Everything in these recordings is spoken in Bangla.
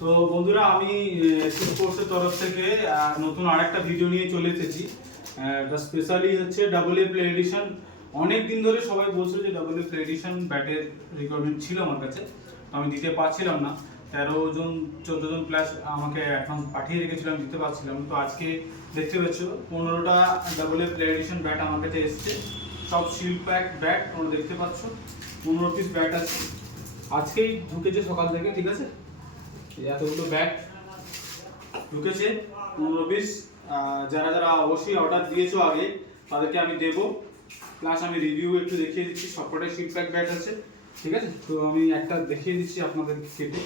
তো বন্ধুরা আমি এসএস কোর্সের তরফ থেকে নতুন আরেকটা ভিডিও নিয়ে চলে এসেছি। এটা স্পেশালি হচ্ছে ডাবল এ প্লে এডিশন। অনেক দিন ধরে সবাই বলছে যে ডাবল এ প্লে এডিশন ব্যাটের রিকোয়ারমেন্ট ছিল আমার কাছে, তো আমি দিতে পারছিলাম না। 13 জন 14 জন প্লাস আমাকে অ্যাডভান্স পাঠিয়ে রেখেছিলাম, দিতে পারছিলাম। তো আজকে দেখতে পাচ্ছ 15টা double A play edition bat আমার কাছে এসছে, সব শিল্ড প্যাক ব্যাট তোমরা দেখতে পাচ্ছ। 15 পিস ব্যাট আছে, আজকেই ঢুকেছে সকাল থেকে, ঠিক আছে। এতগুলো ব্যাগ ঢুকেছে 15 পিস। যারা যারা অবশ্যই অর্ডার দিয়েছো আগে তাদেরকে আমি দেবো, প্লাস আমি রিভিউ একটু দেখিয়ে দিচ্ছি। সবকটাই ফিডব্যাক ব্যাট আছে, ঠিক আছে। তো আমি একটা দেখিয়ে দিচ্ছি আপনাদেরকে কেটে।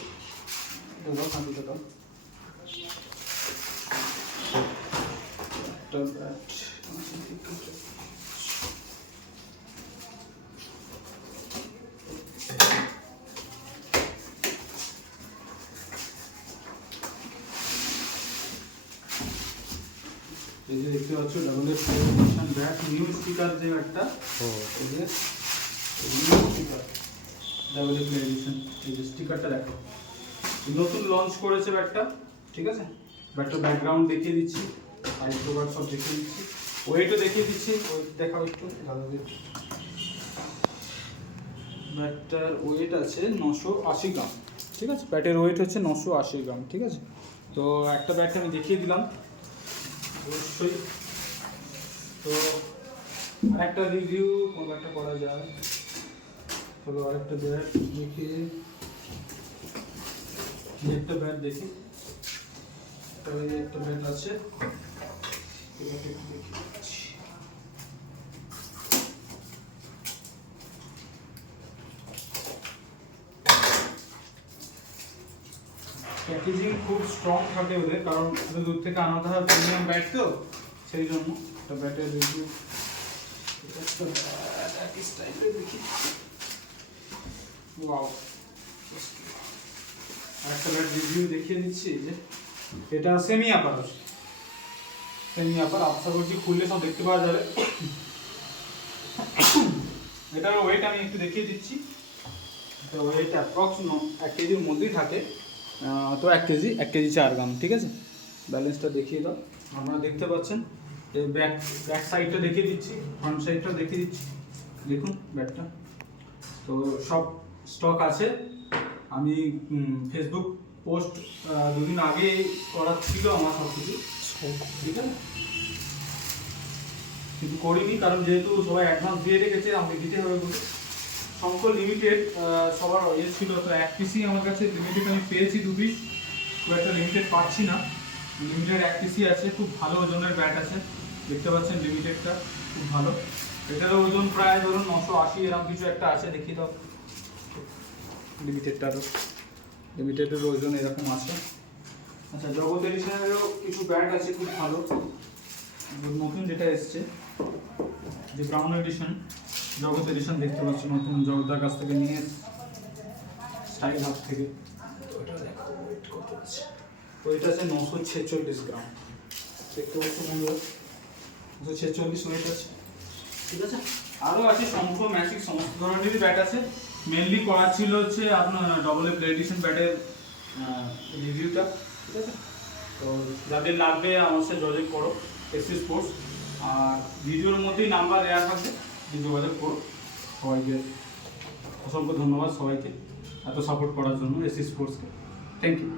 এই যে দেখতে পাচ্ছ double A play edition bat, new sticker যে একটা, এই যে new sticker double A play addition. এই যে স্টিকারটা দেখো, নতুন লঞ্চ করেছে ব্যাটটা, ঠিক আছে। ব্যাটটার ব্যাকগ্রাউন্ড দেখিয়ে দিচ্ছি, সাইড কভার সব দেখিয়ে দিচ্ছি, ওয়েটও দেখিয়ে দিচ্ছি। ওয়েট দেখাও একটু দাদাদের। ব্যাটটার ওয়েট আছে 980 গ্রাম, ঠিক আছে। ব্যাটের ওয়েট হচ্ছে 980 গ্রাম, ঠিক আছে। তো একটা ব্যাটকে আমি দেখিয়ে দিলাম অবশ্যই। তো আরেকটা রিভিউ কোনো একটা করা যায়, তবে আরেকটা ব্যাট দেখি, একটা ব্যাট দেখি। তবে একটা ব্যাট আছে, প্যাকেজিং খুব স্ট্রং থাকে ওদের, কারণ ওদের দূর থেকে আনাতে হয় প্রিমিয়াম ব্যাট, তো সেই জন্য। একটা ব্যাটের রিভিউ, একটা ব্যাট একই স্টাইলের দেখি। ওয়াও, আরেকটা ব্যাট রিভিউ দেখিয়ে দিচ্ছি। যে এটা সেমি আপার আছে, সেমি আপার। আশা করছি খুললে সব দেখতে পাওয়া যাবে। এটার ওয়েট আমি একটু দেখিয়ে দিচ্ছি। এটা ওয়েট অ্যাপ্রক্স 1 কেজির মধ্যেই থাকে। তো 1 কেজি 4 গ্রাম, ঠিক আছে। ব্যালেন্সটা দেখিয়ে দাও, আপনারা দেখতে পাচ্ছেন। এই ব্যাক সাইডটা দেখিয়ে দিচ্ছি, ফ্রন্ট সাইডটা দেখিয়ে দিচ্ছি। দেখুন ব্যাগটা, তো সব স্টক আছে। আমি ফেসবুক পোস্ট 2 দিন আগে করা ছিল আমার সব কিছু, ঠিক আছে, কিন্তু করিনি, কারণ যেহেতু সবাই অ্যাডভান্স দিয়ে রেখেছে আমাকে দিতে হবে বলে। সংখ্য লিমিটেড সবার ইয়ে ছিল, তো 1 পিসই আমার কাছে লিমিটেড আমি পেয়েছি, 2 পিস। খুব একটা লিমিটেড পাচ্ছি না, লিমিটেড 1 পিসই আছে। খুব ভালো ওজনের ব্যাট আছে, দেখতে পাচ্ছেন লিমিটেডটা খুব ভালো। এটারও ওজন প্রায় ধরুন 980 এরকম কিছু একটা আছে, দেখিয়ে দাও লিমিটেডটারও। লিমিটেডের ওজন এরকম আছে। আচ্ছা, জগৎ এডিশনেরও কিছু ব্যাট আছে খুব ভালো। নতুন যেটা এসছে, যে ব্রাউন এডিশন, জগৎ এডিশন দেখতে পাচ্ছি, নতুন জগৎদার কাছ থেকে নিয়ে স্টাইল হাব থেকে। তো এটা দেখো ওয়েট কত আছে, ওয়েট আছে 946 গ্রাম, দেখতে পাচ্ছ বন্ধুরা, 946 ওয়েট আছে, ঠিক আছে। আরও আছে শঙ্খ, ম্যাজিক, সমস্ত ধরনেরই ব্যাট আছে। মেনলি করা ছিল হচ্ছে আপনার ডাবল এ প্লে এডিশন ব্যাটের রিভিউটা, ঠিক আছে। তো যাদের লাগবে আমার সাথে যোগাযোগ করো, এসএস স্পোর্টস। আর ভিডিওর মধ্যেই নাম্বার দেওয়া থাকবে, যোগাযোগ করো। সবাইকে অসংখ্য ধন্যবাদ, সবাইকে এত সাপোর্ট করার জন্য এসএস স্পোর্টসকে। Thank you.